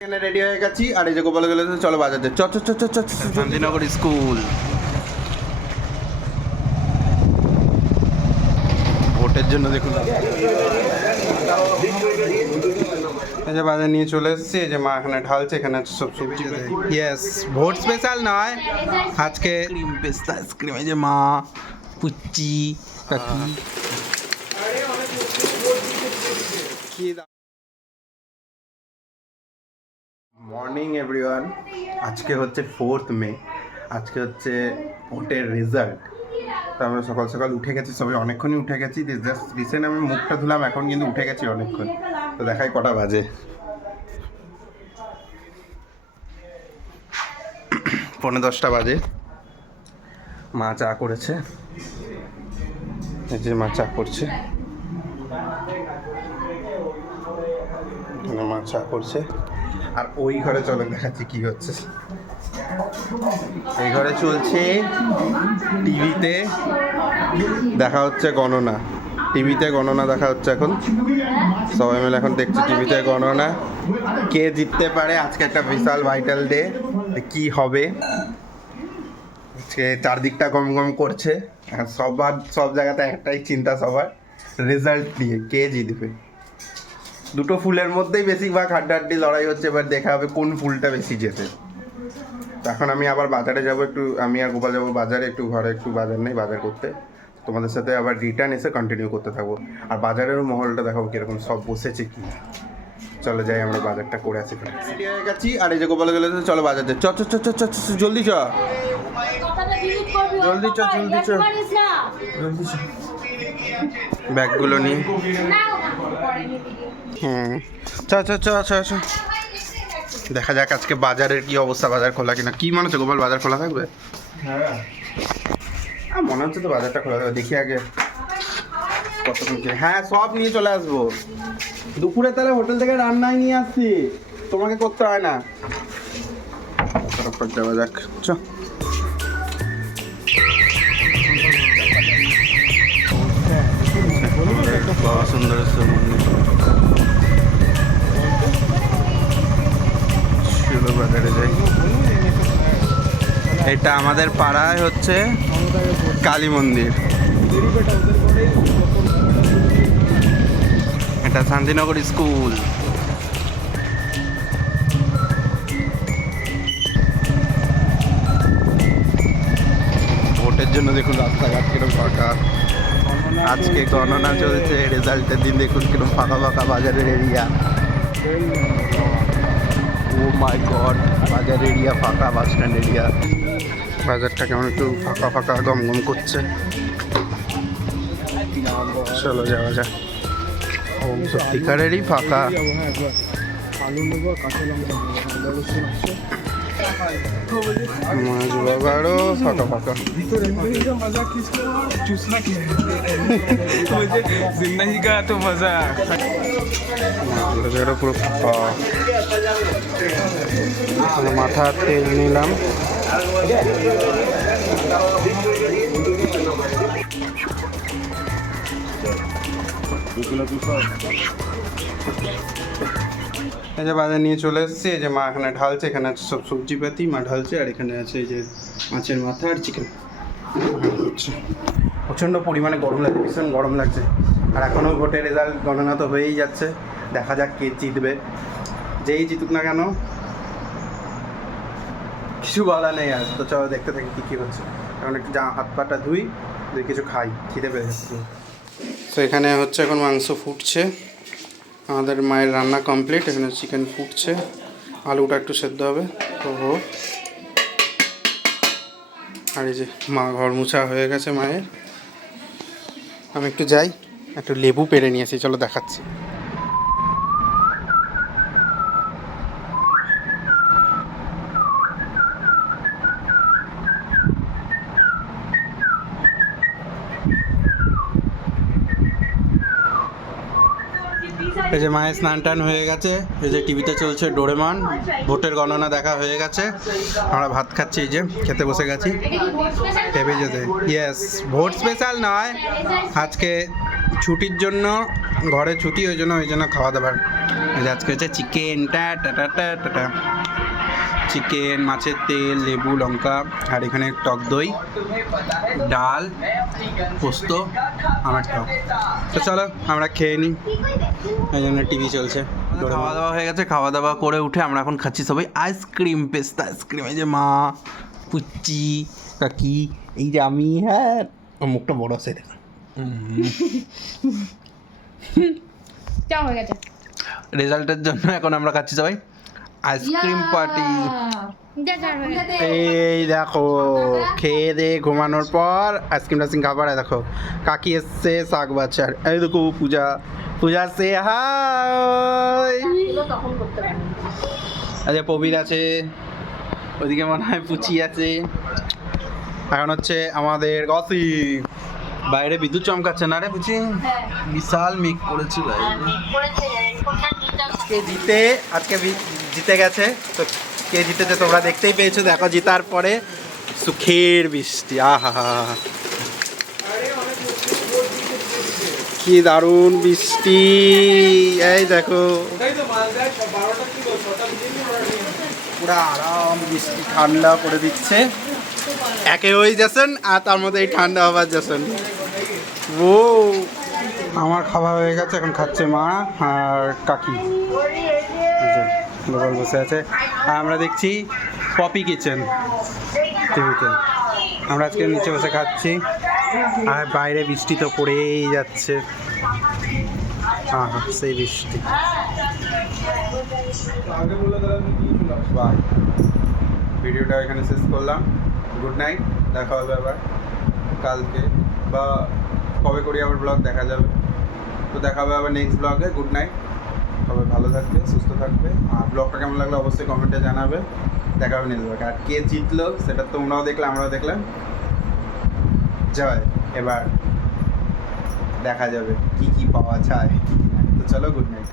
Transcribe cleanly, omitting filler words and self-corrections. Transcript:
এখানে রেডি হয়ে গেছি আর এই যে গোপাল গেলে চলো বাজাতে চ চ চ চ চ শান্তিনগর স্কুল ভোটের জন্য দেখুন এই যে বাজার নিয়ে চলে এসেছি এই যে মা এখানে ঢালছে এখানে সব সবজি ইয়েস ভোট স্পেশাল নয় আজকে ক্রিম পেস্তা আইসক্রিম এই যে মা পুচি কাকি মর্নিং এভরিওয়ান আজকে হচ্ছে 4th মে আজকে হচ্ছে ভোটের রেজাল্ট তো আমরা সকাল সকাল উঠে গেছি সবাই অনেকক্ষণই উঠে গেছি জাস্ট রিসেন্ট আমি মুখটা ধুলাম এখন কিন্তু উঠে গেছি অনেকক্ষণ তো দেখাই কটা বাজে 9:45 বাজে মা চা করেছে এই যে মা চা করছে মা চা করছে আর ওই ঘরে চলে দেখাচ্ছি কি হচ্ছে এই ঘরে চলছে টিভিতে দেখা হচ্ছে গণনা টিভিতে গণনা দেখা হচ্ছে এখন সবাই মিলে এখন দেখছি টিভিতে গণনা কে জিততে পারে আজকে একটা বিশাল ভাইটাল ডে কি হবে আজকে চারদিকটা গম গম করছে সব জায়গাতে একটাই চিন্তা সবার রেজাল্ট নিয়ে কে জিতবে দুটো ফুলের মধ্যেই বেশিরভাগ হাড্ডাহাড্ডি লড়াই হচ্ছে এবার দেখা হবে কোন ফুলটা বেশি জেতে এখন আমি আবার বাজারে যাব একটু আমি আর গোপাল যাবো বাজারে একটু ঘরে একটু বাজার নেই বাজার করতে তোমাদের সাথে আবার রিটার্ন এসে কন্টিনিউ করতে থাকবো আর বাজারেরও মহলটা দেখাবো কিরকম সব বসেছে কি চলো যাই আমরা বাজারটা করে আসি রেডি হয়ে গেছি আর এই যে গোপাল গেলে চলো বাজারে চ চ চ চ চ জলদি চ জলদি চ জলদি চ জলদি চ ব্যাগগুলো নিয়ে চ চ চ চ চ দেখা যাক আজকে বাজারের কি অবস্থা বাজার খোলা কিনা কি মনে হচ্ছে গোপাল বাজার খোলা থাকবে হ্যাঁ মনে হচ্ছে তো বাজারটা খোলা থাকবে দেখি আগে কত হ্যাঁ সব নিয়ে চলে আসবো দুপুরে তাহলে হোটেল থেকে রান্নাই নিয়ে আসছি তোমাকে করতে হয় না যাওয়া যাক চ বাবা সুন্দরেশ্বর মন্দির চলো বাজারে যাই এটা আমাদের পাড়ায় হচ্ছে কালী মন্দির এটা শান্তিনগর স্কুল ভোটের জন্য দেখুন রাস্তাঘাট কিরকম ফাঁকা আজকে গণনা চলছে রেজাল্টের দিন দেখুন কিরকম ফাঁকা ফাঁকা বাজারের এরিয়া ও মাই গড বাজার এরিয়া ফাঁকা বাস স্ট্যান্ড এরিয়া বাজারটা কেমন একটু ফাঁকা ফাঁকা গম গম করছে চলো যাওয়া যাক সত্যিকারেরই ফাঁকা মাছ বাগারও ফাঁকা ফাঁকা जिंदगी का तो मजा পুরো ফাঁকা মাথা তেল নিলাম এই যে বাজার নিয়ে চলে এসেছি এই যে মা এখানে ঢালছে এখানে আছে সব সবজি পাতি মা ঢালছে আর এখানে আছে এই যে মাছের মাথা আর চিকেন প্রচণ্ড পরিমাণে গরম লাগছে ভীষণ গরম লাগছে আর এখনও ভোটের রেজাল্ট গণনা তো হয়েই যাচ্ছে দেখা যাক কে জিতবে যেই জিতুক না কেন কিছু বলা নেই আর তো চলো দেখতে থাকি কী কী হচ্ছে এখন একটু হাত পাটা ধুই কিছু খাই খিদে পেয়ে যাচ্ছে তো এখানে হচ্ছে এখন মাংস ফুটছে আমাদের মায়ের রান্না কমপ্লিট এখানে চিকেন ফুটছে আলুটা একটু সেদ্ধ হবে তো আর এই যে মা ঘর মোছা হয়ে গেছে মায়ের আমি একটু যাই একটু লেবু পেড়ে নিয়েছি চলো দেখাচ্ছি এই যে মায়ের স্নান টান হয়ে গেছে এই যে টিভিতে চলছে ডোরেমন ভোটের গণনা দেখা হয়ে গেছে আমরা ভাত খাচ্ছি এই যে খেতে বসে গেছি হেভি যেতে ইয়েস ভোট স্পেশাল নয় আজকে ছুটির জন্য ঘরে ছুটি ওই জন্য খাওয়া দাওয়ার আজকে হচ্ছে চিকেন টা চিকেন, মাছের তেল, লেবু, লঙ্কা, আর এখানে টক দই, ডাল, পোস্ত, আমার টক। তো চলো আমরা খেয়ে নিই, এই জন্য টিভি চলছে। খাওয়া দাওয়া হয়ে গেছে, খাওয়া দাওয়া করে উঠে আমরা এখন খাচ্ছি সবাই আইসক্রিম, পেস্তা আইসক্রিম। এই যে মা, পুচি, কাকি, এই যে আমি। হ্যাঁ, মুখটা বড় আছে দেখা। হয়ে গেছে। রেজাল্টের জন্য এখন আমরা খাচ্ছি সবাই আইসক্রিম পার্টি। এই দেখো, খেয়ে দিয়ে ঘুমানোর পর আইসক্রিম টাইসক্রিম খাবার। দেখো কাকি এসছে, শাক বাচ্চার। এই দেখো পূজা, পূজা সে হাই। আচ্ছা, প্রবীর আছে ওইদিকে, মনে হয় পুচি আছে। এখন হচ্ছে আমাদের গসি। বাইরে বিদ্যুৎ চমকাচ্ছে না রে পুচি? বিশাল মেঘ করেছিল। আজকে জিতে গেছে। তো কে জিতেছে তোমরা দেখতেই পেয়েছো। দেখো জিতার পরে সুখের বৃষ্টি। আহা, কি দারুণ বৃষ্টি। এই দেখো পুরো আরাম বৃষ্টি, ঠান্ডা করে দিচ্ছে। একে ওই যাচ্ছেন আর তার মধ্যে এই ঠান্ডা হবার যাচ্ছেন। ও আমার খাওয়া হয়ে গেছে, এখন খাচ্ছে মা আর কাকি। লোকাল বসে আছে আর আমরা দেখছি পপি কিচেন টিভিতে। আমরা আজকে নিচে বসে খাচ্ছি আর বাইরে বৃষ্টি তো পড়েই যাচ্ছে। হ্যাঁ হ্যাঁ, সেই বৃষ্টি। ভিডিওটা এখানে শেষ করলাম। গুড নাইট, দেখা হবে আবার কালকে, বা কবে করি আবার ব্লগ দেখা যাবে। তো দেখা হবে আবার নেক্সট ব্লগে। গুড নাইট, সবাই ভালো থাকবে, সুস্থ থাকবে। আর ব্লগটা কেমন লাগলো অবশ্যই কমেন্টে জানাবে। দেখা হবে নেক্সট ব্লগে। আর কে জিতলো সেটা তোমরাও দেখলে, আমরাও দেখলাম। জয়, এবার দেখা যাবে কি কি পাওয়া যায়। তো চলো, গুড নাইট।